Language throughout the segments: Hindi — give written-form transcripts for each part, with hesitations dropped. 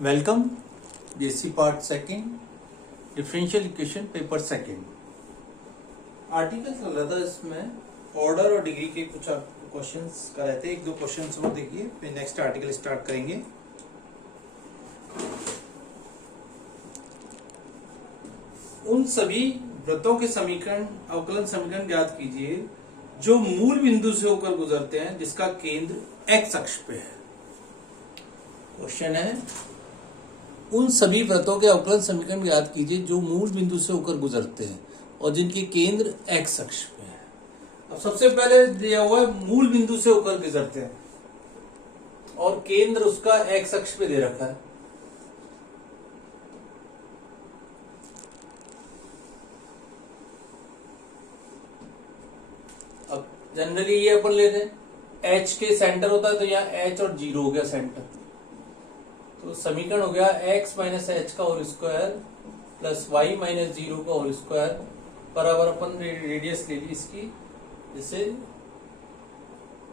Welcome BSc part second differential equation paper second. Article चल रहा था, इसमें ऑर्डर और डिग्री के कुछ क्वेश्चंस कर रहे थे। एक दो क्वेश्चंस और देखिए, फिर नेक्स्ट आर्टिकल स्टार्ट करेंगे। उन सभी वृत्तों के समीकरण अवकलन समीकरण ज्ञात कीजिए जो मूल बिंदु से होकर गुजरते हैं जिसका केंद्र एक्स अक्ष पे है। क्वेश्चन है, उन सभी वृत्तों के अवकलन समीकरण ज्ञात कीजिए जो मूल बिंदु से होकर गुजरते हैं और जिनके केंद्र एक्स अक्ष पे है। अब सबसे पहले दिया हुआ है मूल बिंदु से होकर गुजरते हैं और केंद्र उसका एक्स अक्ष पे दे रखा है। अब जनरली ये अपन लेते हैं एच के सेंटर होता है, तो यहाँ एच और जीरो हो गया सेंटर, तो समीकरण हो गया x माइनस एच का whole square plus y minus zero का होल स्क्वायर बराबर अपन रेडियस ले ली इसकी। जैसे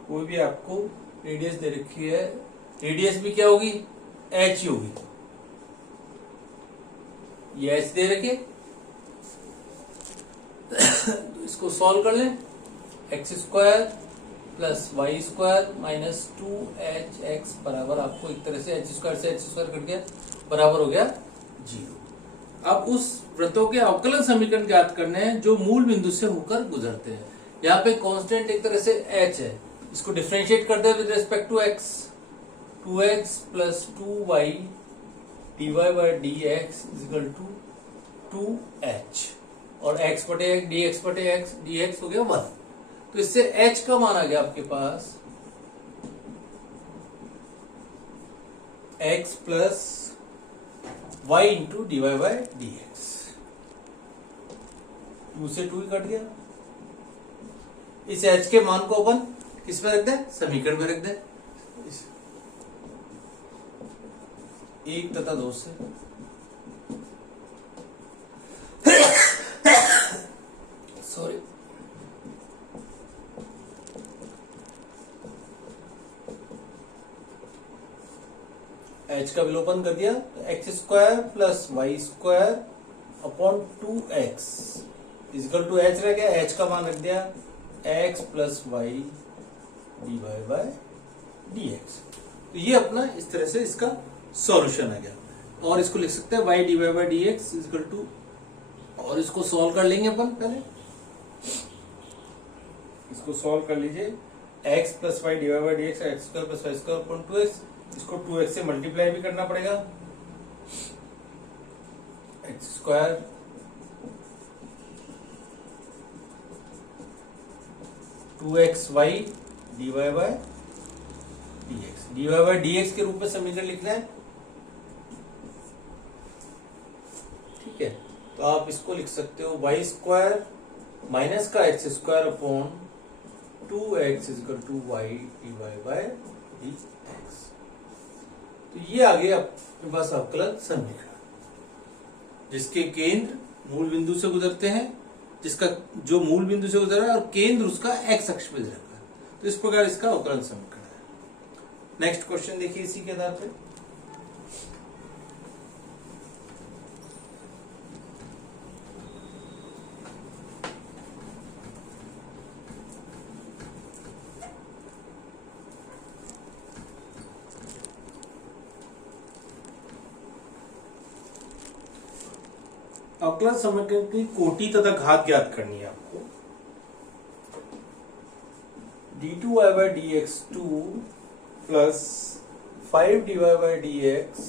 कोई भी आपको रेडियस दे रखी है, रेडियस भी क्या होगी, h ही होगी। ये h दे रखे तो इसको सॉल्व कर लें। X square plus y square minus 2hx बराबर आपको एक तरह से एच स्क्वायर कट गया, बराबर हो गया जीरो। अब उस वृत्तों के अवकलन समीकरण ज्ञात करने हैं जो मूल बिंदु से होकर गुजरते हैं। यहाँ पे कांस्टेंट एक तरह से h है, इसको डिफरेंशिएट कर दे with respect to x। 2x plus 2y dy by dx is equal to 2h और x बटे x dx बटे x dx हो गया 1। तो इससे h का मान आ गया आपके पास x plus Y into d Y by D x. 2 से 2 ही कट गया। इस h के मान को अपन किस में रख दें, समीकरण में रख दें, 1 तथा 2 से। सॉरी, h का विलोपन कर दिया, x square plus y square upon 2x equal to h रह गया। h का मान रख दिया x plus y d y by d x. तो ये अपना इस तरह से इसका सॉल्यूशन आ गया। और इसको लिख सकते हैं y d y by d x equal to, और इसको सॉल्व कर लेंगे अपन। पहले इसको सॉल्व कर लीजिए, x plus y d y by d x, x square plus y square upon 2x। इसको 2x से मल्टीप्लाई भी करना पड़ेगा। X square two x y d y by d x, D y by d x के रूप में समीकरण लिखना है। ठीक है, तो आप इसको लिख सकते हो वाई स्क्वायर माइनस का x square upon 2x equal to y d y by d x. तो ये आ गया आपके पास अवकलन समीकरण जिसके केंद्र मूल बिंदु से गुजरते हैं, जिसका जो मूल बिंदु से गुजर रहा है और केंद्र उसका एक्स अक्ष पे रखा है। तो इस प्रकार इसका अवकलन समीकरण है। नेक्स्ट क्वेश्चन देखिए इसी के आधार पे। अवकलन समीकरण की कोटि तथा घात ज्ञात करनी है आपको। d2y by D x 2 plus 5 dy by D x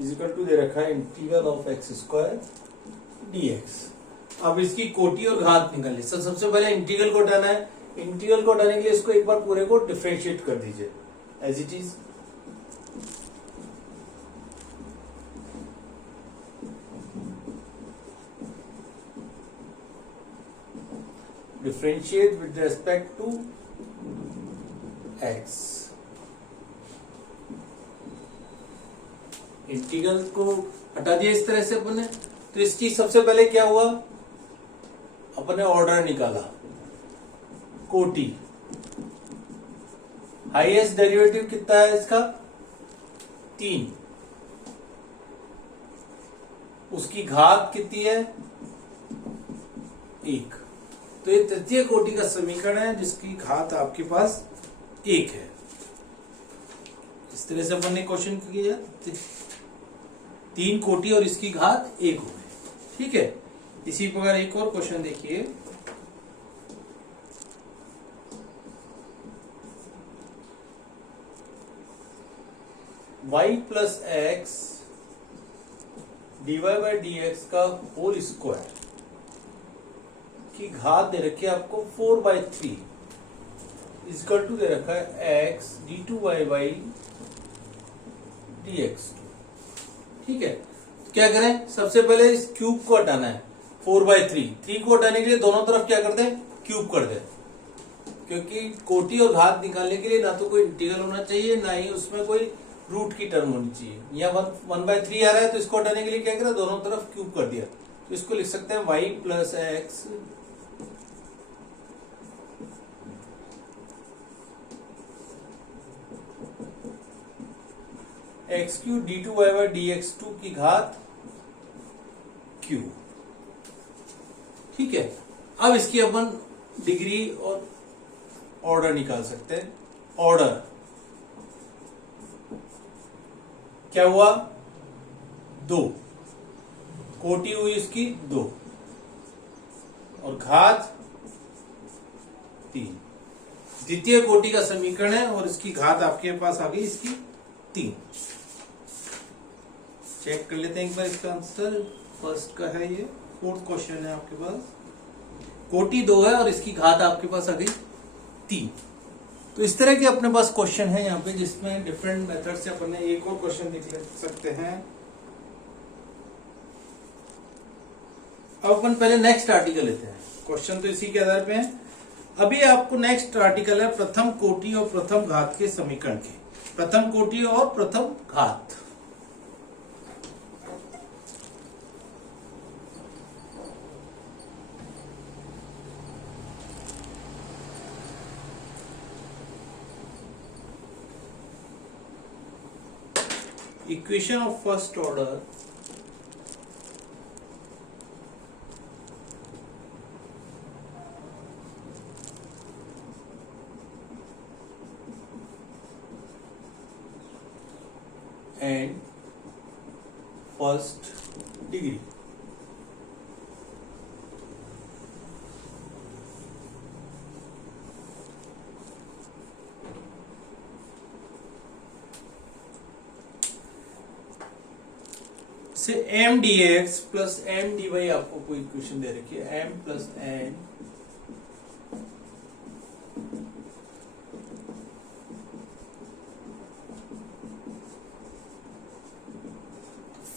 equal to दे रखा है integral of X square dx। अब इसकी कोटि और घात निकालिए। सबसे पहले इंटीग्रल को हटाना है। इंटीग्रल को हटाने के लिए इसको एक बार पूरे को डिफरेंशिएट कर दीजिए as it is. Differentiate with respect to x। Integral को हटा दिया इस तरह से अपन ने। तो इसकी सबसे पहले क्या हुआ, अपन ने ऑर्डर निकाला, कोटि हाईएस्ट डेरिवेटिव कितना है इसका 3, उसकी घात कितनी है 1। तो ये तृतीय कोटि का समीकरण है जिसकी घात आपके पास 1 है। इस तरह से अपन ने क्वेश्चन किया, 3 कोटि और इसकी घात 1 हो गई। ठीक है, इसी प्रकार एक और क्वेश्चन देखिए। y plus x d y by D x का होल स्क्वायर की घात दे रखी है आपको 4/3 इक्वल टू दे रखा है x d2y बाई dx। ठीक है, तो क्या करें, सबसे पहले इस क्यूब को हटाना है 4/3। 3 को हटाने के लिए दोनों तरफ क्या कर दें, क्यूब कर दें, क्योंकि कोटि और घात निकालने के लिए ना तो कोई इंटीग्रल होना चाहिए ना ही उसमें कोई रूट की टर्म होनी चाहिए। यहाँ 1/3 आ रहा है तो इसको हटाने के लिए क्या करा, दोनों तरफ क्यूब कर दिया। तो इसको लिख सकते हैं y plus x x³ d2y by dx2 की घात q। ठीक है, अब इसकी अपन डिग्री और ऑर्डर निकाल सकते हैं। ऑर्डर क्या हुआ, 2, कोटि हुई इसकी 2 और घात 3। द्वितीय कोटि का समीकरण है और इसकी घात आपके पास आ गई इसकी 3। चेक कर लेते हैं एक बार इसका आंसर। फर्स्ट का है ये, 4th क्वेश्चन है आपके पास। कोटि 2 है और इसकी घात आपके पास आ गई 3। तो इस तरह के अपने पास क्वेश्चन है यहाँ पे जिसमें डिफरेंट मेथड से अपन ने एक और क्वेश्चन देख सकते हैं। अब अपन पहले नेक्स्ट आर्टिकल लेते हैं। क्वेश्चन तो इसी के आधार पे है। अभी आपको नेक्स्ट आर्टिकल है प्रथम कोटि और प्रथम घात के समीकरण के। प्रथम कोटि और प्रथम घात। Equation of first order and first degree. से M D X plus M D Y आपको कोई इक्वेशन दे रखी है। एम प्लस एन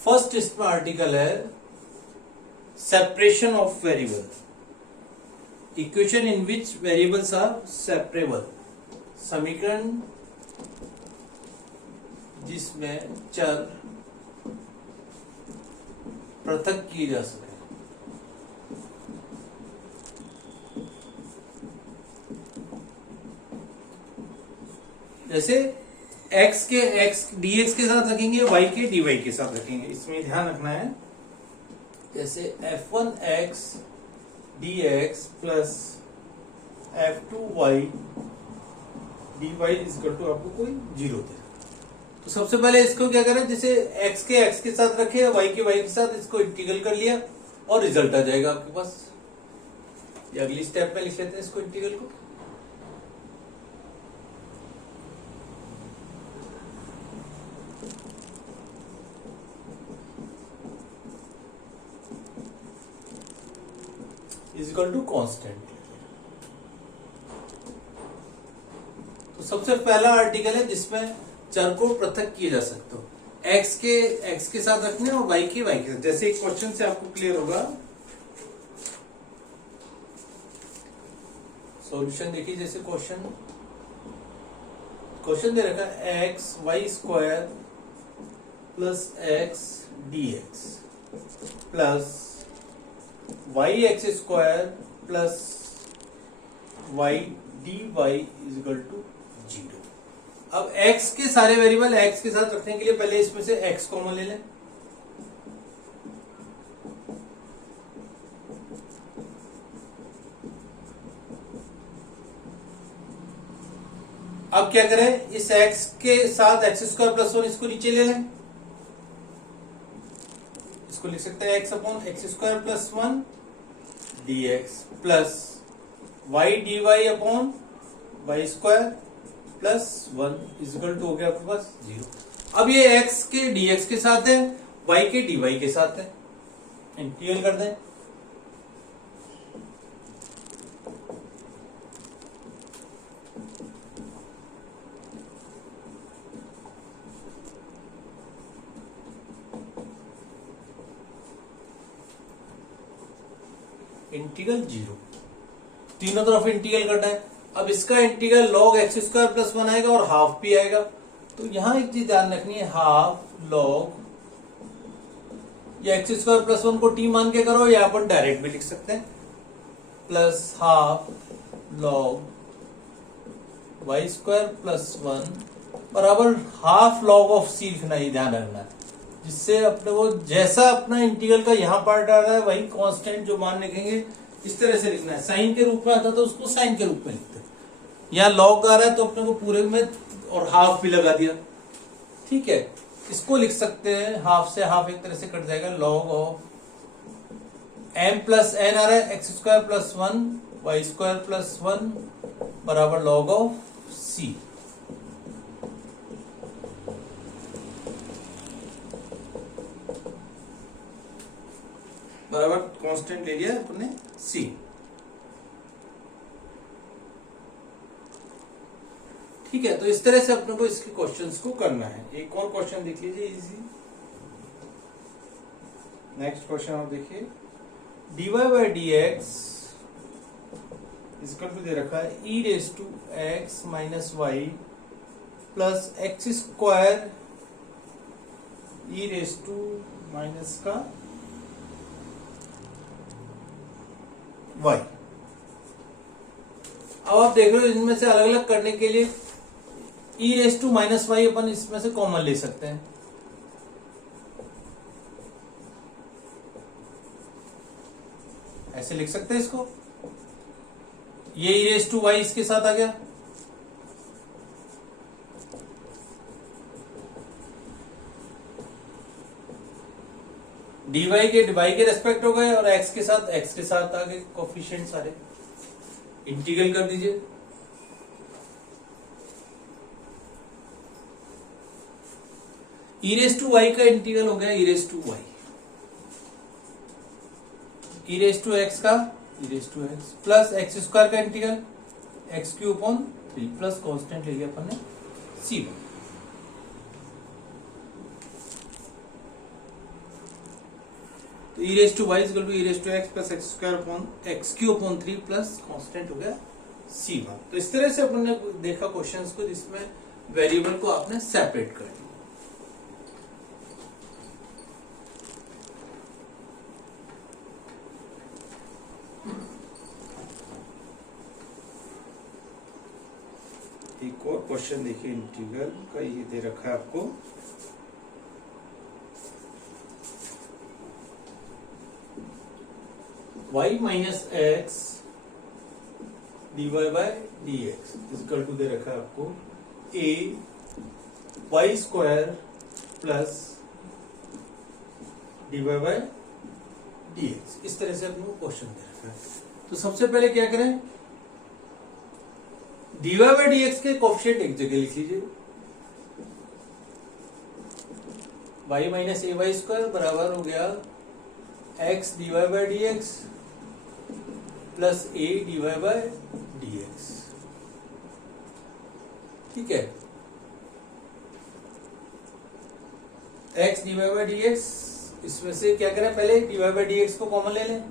फर्स्ट इसमें आर्टिकल है separation of variable, equation in which variables are separable. समीकरण जिसमें चर पृथक किए जा सके। जैसे x के x dx के साथ रखेंगे, y के dy के साथ रखेंगे। इसमें ध्यान रखना है। जैसे f1x dx plus f2y dy equal to आपको कोई 0 दे। तो सबसे पहले इसको क्या करें, जैसे x के x के साथ रखे, y के y के साथ, इसको इंटीग्रल कर लिया और रिजल्ट आ जाएगा आपके पास। ये अगली स्टेप में लिख लेते हैं इसको, इंटीग्रल को। Is equal to constant. तो सबसे पहला आर्टिकल है जिसमें चर को पृथक किए जा सकते हो। x के साथ रखने और y के साथ। जैसे एक क्वेश्चन से आपको क्लियर होगा। सॉल्यूशन देखिए, जैसे क्वेश्चन दे रखा है xy² plus x dx plus yx² plus y dy is equal to 0। अब x के सारे वेरिएबल x के साथ रखने के लिए पहले इसमें से x कॉमन ले लें। अब क्या करें, इस x के साथ x स्क्वायर प्लस 1 इसको नीचे ले लें। इसको लिख सकते हैं x upon x square plus 1 dx plus y dy upon y square plus 1 is equal to हो गया आपके पास 0। अब ये x के dx के साथ है, y के dy के साथ है, इंटीग्रल कर दें। इंटीग्रल 0, तीनों तरफ इंटीग्रल करना है। अब इसका integral log x square plus 1 आएगा और हाफ भी आएगा। तो यहां एक चीज ध्यान रखनी है, हाफ log या एक्स स्क्वायर प्लस 1 को t मान के करो या अपन डायरेक्ट भी लिख सकते हैं, plus half log y square plus 1 बराबर हाफ log ऑफ c लिखना, ही ध्यान रखना है, जिससे अपने को जैसा अपना इंटीग्रल का यहाँ पार्ट आ रहा है वही कांस्टेंट जो मान लिखेंगे इस तरह से लिखना है। साइन के रूप में आता तो उसको साइन के रूप में लिखते हैं, यहाँ log आ रहा है तो अपने को पूरे में और हाफ भी लगा दिया। ठीक है, इसको लिख सकते हैं, हाफ से हाफ एक तरह से कट जाएगा, log of m plus n आ रहा है x square plus 1 y square plus 1 बराबर log ऑफ c। बराबर कांस्टेंट ले लिया अपने c। ठीक है, तो इस तरह से अपने को इसके क्वेश्चंस को करना है। एक और क्वेश्चन देख लीजिए इजी। नेक्स्ट क्वेश्चन आप देखिए, dy बाई डी एक्स इसका तो दे रखा है e raise to x minus y plus x square e raise to minus का y। अब आप देख रहे हो इनमें से अलग अलग करने के लिए e raise to minus Y अपन इसमें से कॉमन ले सकते हैं। ऐसे लिख सकते हैं इसको, ये e रेस टू वाई इसके साथ आ गया, dy के y के रेस्पेक्ट हो गए और x के साथ आ गए कोफिशिएंट सारे। इंटीग्रल कर दीजिए, e रेस टू वाई का इंटीग्रल हो गया e raise to Y, e raise to X का e raise to X plus x square का integral X cube upon 3 plus constant ले लिया अपन ने c। तो e raise to Y equal to e raise to X plus x square upon X cube upon 3 plus constant हो गया c1। तो इस तरह से अपन ने देखा क्वेश्चंस को जिसमें वेरिएबल को आपने सेपरेट कर दिया। एक और क्वेश्चन देखिए इंटीग्रल का, ये दे रखा है आपको y minus X D Y by D X equal to दे रखा है आपको a Y square plus D Y by D X. इस तरह से आपको क्वेश्चन दे रखा है। तो सबसे पहले क्या करें, dy बाई डी एक्स के कोफिशिएंट एक जगह लिख लीजिए, y minus a y square बराबर हो गया x dy by D X plus a dy by D x. ठीक है, x dy by D x, इसमें से क्या करें, पहले dy बाई डी एक्स को कॉमन ले लें,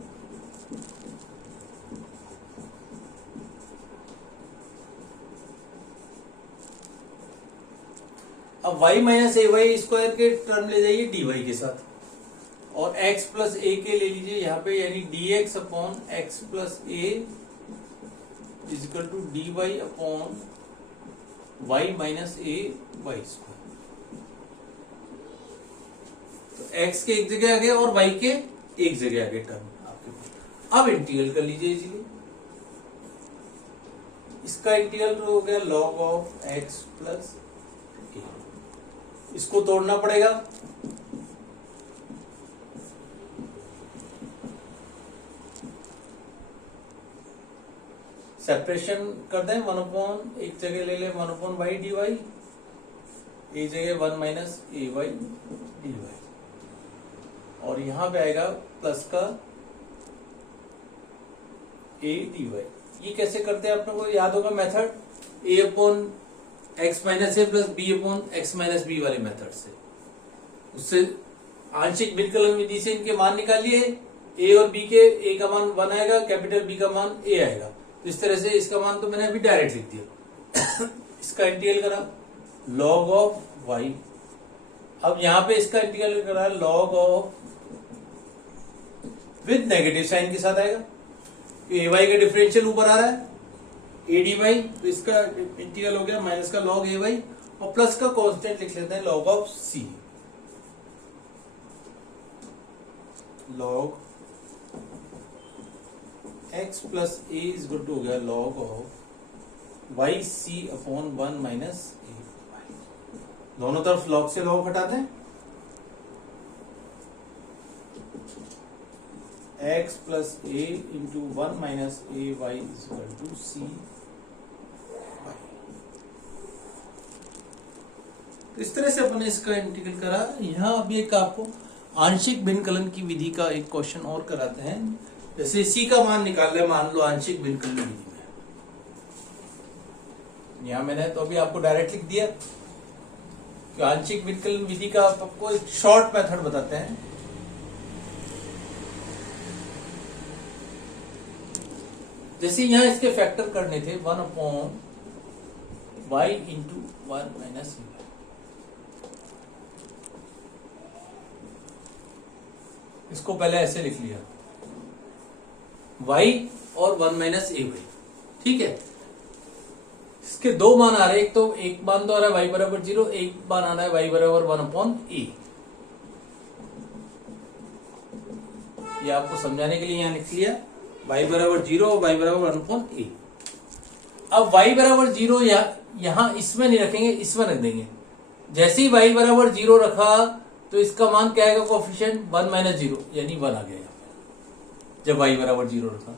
अब y minus a y square के टर्म ले जाइए dy के साथ, और x प्लस ए के ले लीजिए यहाँ पे, यानी dx upon x plus a is equal to dy upon y minus a y square. तो एक्स के एक जगह आ गया और वाई के एक जगह आ गए टर्म आपके पास। अब इंटीग्रल कर लीजिए इजीली। इसका इंटीग्रल हो गया log ऑफ एक्स प्लस ए। इसको तोड़ना पड़ेगा। सेपरेशन कर दें, 1/, एक जगह ले लें 1/y dy, एक जगह 1 minus a Y d Y, और यहां पे आएगा प्लस का ए डी वाई। ये कैसे करते हैं आपने को याद होगा method, A upon x minus A plus B upon x minus B वाले मेथड से। उससे आंशिक विकलन विधि से इनके मान निकालिए। ए और बी के, ए का मान 1 आएगा, कैपिटल बी का मान ए आएगा। तो इस तरह से इसका मान तो मैंने अभी डायरेक्ट लिख दिया। इसका इंटीग्रल करा log ऑफ y। अब यहां पे इसका इंटीग्रल करा log of, with negative sign के साथ आएगा, ए वाई का डिफरेंशियल ऊपर आ रहा है ए डी वाई, तो इसका इंटीग्रल हो गया माइनस का log ए वाई, और प्लस का कांस्टेंट लिख लेते हैं log of c. log x plus a is equal to हो गया log of y c upon 1 minus a y. दोनों तरफ log से log हटाते हैं। x plus a into 1 minus a y is equal to c y. तो इस तरह से अपने इसका इंटीग्रल करा। यहां अभी एक आपको आंशिक भिन्नकलन की विधि का एक क्वेश्चन और कराते हैं। जैसे सी का मान निकाल ले, मान लो आंशिक भिन्नकलन विधि में, यहां मैंने तो अभी आपको डायरेक्ट लिख दिया कि आंशिक भिन्नकलन विधि का आपको एक शॉर्ट मेथड बताते हैं। जैसे यहां इसके फैक्टर करने थे 1/y इंटू 1 माइनस ए। इसको पहले ऐसे लिख लिया, y और 1 माइनस ए वाई, ठीक है। इसके दो मान आ रहे हैं, एक तो एक मान तो आ रहा है y बराबर 0, एक मान आ रहा है y बराबर 1/a। ये आपको समझाने के लिए यहां लिख लिया y बराबर 0 और y बराबर 1/a। अब y बराबर 0 यहां इसमें नहीं रखेंगे, इसमें रख देंगे। जैसे ही y बराबर 0 रखा तो इसका मान क्या आएगा, कोएफिशिएंट 1 माइनस 0 यानी 1 आ गया यहाँ पे, जब y बराबर 0 रखा।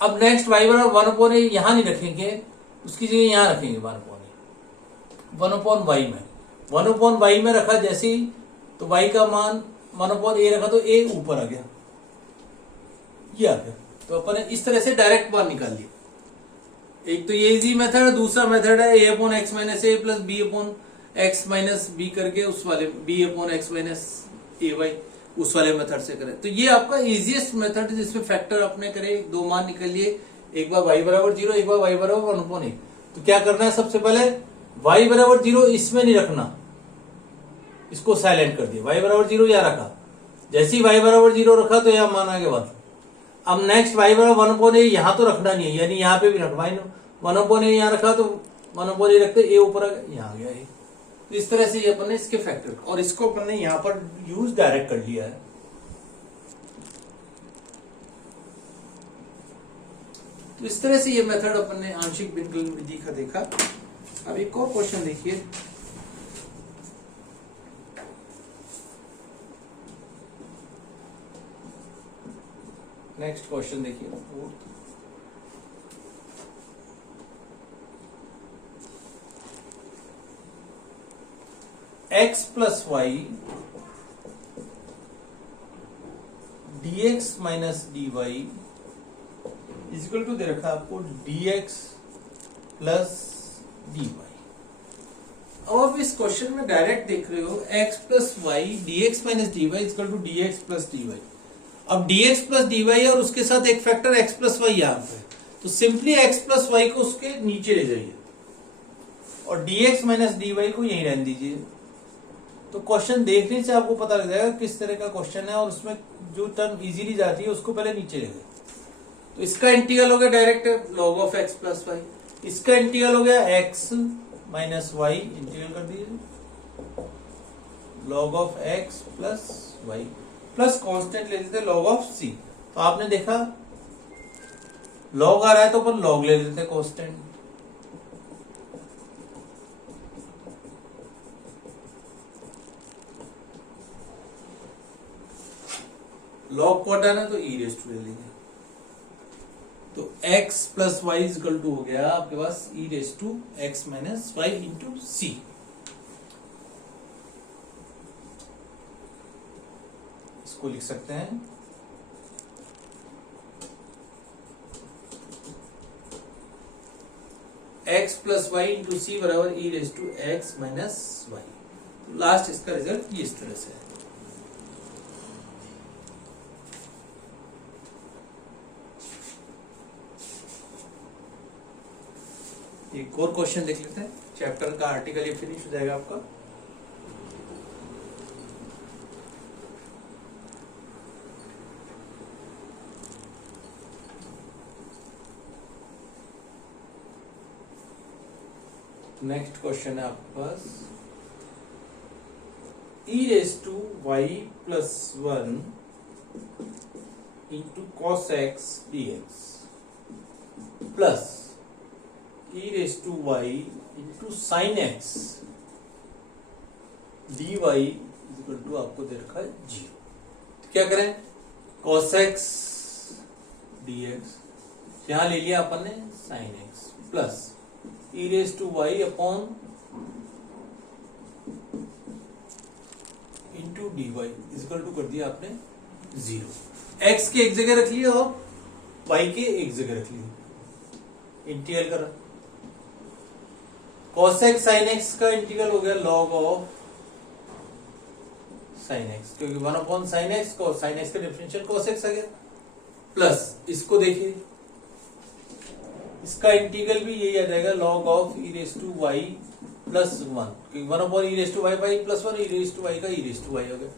अब नेक्स्ट y बराबर 1/a यहां नहीं रखेंगे, उसकी जगह यहां रखेंगे 1/y में। 1/y में रखा जैसे ही, तो y का मान 1/a रखा तो a ऊपर आ गया, ये आ गया। तो अपन ने इस तरह से डायरेक्ट मान निकाल लिया। एक तो ये इजी मेथड है, दूसरा मेथड है a upon x minus A plus B upon x minus b करके उस वाले b upon x minus a y उस वाले मेथड से करें। तो ये आपका इजीएस्ट मेथड है जिसमें फैक्टर अपने करे, दो मान निकल लिए, एक बार y बराबर 0, एक बार y बराबर 1/a। तो क्या करना है, सबसे पहले y बराबर 0 इसमें नहीं रखना, इसको साइलेंट कर दिया, y बराबर 0 यहां रखा। जैसे ही y बराबर 0 रखा तो यहां मान आ गया 1। अब नेक्स्ट y बराबर 1/a यहां तो रखना नहीं है, यानी यहां पे भी रखना, 1/a यहां रखा तो 1/a रखते a ऊपर आ गया, यहां आ गया a। तो इस तरह से ये अपन ने इसके फैक्टर, और इसको अपन ने यहां पर यूज डायरेक्ट कर लिया है। तो इस तरह से ये मेथड अपन ने आंशिक भिन्नकलन विधि का देखा। अब एक और क्वेश्चन देखिए, नेक्स्ट क्वेश्चन देखिए, x plus Y dx minus dy is equal to दे रखा आपको dx प्लस dy। अब आप इस क्वेश्चन में डायरेक्ट देख रहे हो x plus Y dx minus dy is equal to dx plus dy। अब dx प्लस dy और उसके साथ एक फैक्टर x प्लस वाई यहाँ पे, तो सिंपली x प्लस वाई को उसके नीचे ले जाइए और dx माइनस dy को यहीं रहने दीजिए। तो क्वेश्चन देखने से आपको पता लग जाएगा किस तरह का क्वेश्चन है, और उसमें जो टर्म इजीली जाती है उसको पहले नीचे ले गए। तो इसका इंटीग्रल हो गया direct log of x plus y, इसका इंटीग्रल हो गया x माइनस वाई इंटीग्रल कर दीजिए, log of x plus y plus constant ले लेते लॉग ऑफ सी। तो आपने देखा लॉग आ रहा है तो अपन लॉग ले लेते कांस्टेंट, लॉग को हटाना तो ई रेस टू ले लेंगे। तो x plus Y equal to हो गया आपके पास E raise to x minus Y into C. इसको लिख सकते हैं x plus Y into C बराबर E raise to x minus Y. Last इसका रिजल्ट ये इस तरह से है। एक और क्वेश्चन देख लेते हैं, चैप्टर का आर्टिकल ये फिनिश हो जाएगा आपका। नेक्स्ट क्वेश्चन है आपके पास E raise to Y plus 1 into cos X D X plus E raise to Y into sine X D Y equal to आपको दे रखा है 0। तो क्या करें, कॉस एक्स डी एक्स यहां ले लिया अपन ने sine x plus E raise to y upon into d Y equal to कर दिया आपने 0। एक्स के एक जगह रख लिया और वाई के एक जगह रख लिया, इंटीग्रल करा। cos x sin x का इंटीग्रल हो गया log ऑफ sin x, क्योंकि 1 अपॉन sin x को sin x का डिफरेंशियल cos x आ गया। प्लस इसको देखिए, इसका इंटीग्रल भी यही आ जाएगा log of e raise to y plus 1, क्योंकि 1 upon e raise to y by plus 1 e raise to y का e रेस टू y हो गया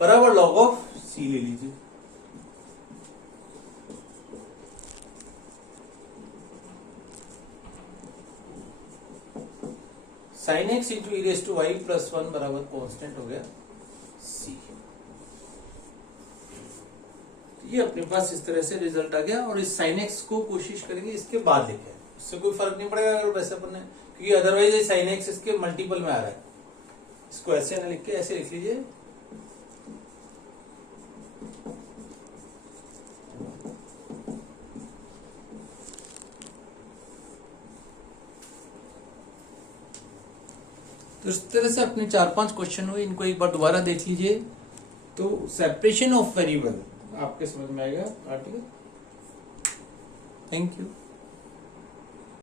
बराबर log ऑफ c ले लीजिए। Sine x into e raise to Y plus 1 बराबर कांस्टेंट हो गया सी। ये अपने पास इस तरह से रिजल्ट आ गया। और इस साइन एक्स को कोशिश करेंगे इसके बाद लिखें, इससे कोई फर्क नहीं पड़ेगा अगर वैसे अपन ने, क्योंकि अदरवाइज ये साइन एक्स इसके मल्टीपल में आ रहा है। इसको ऐसे ना लिख के ऐसे लिख लीजिए, तो इस तरह से अपने 4-5 क्वेश्चन हुए, इनको एक बार दोबारा देख लीजिए। तो सेपरेशन ऑफ वेरिएबल आपके समझ में आएगा आर्टिकल। Thank you.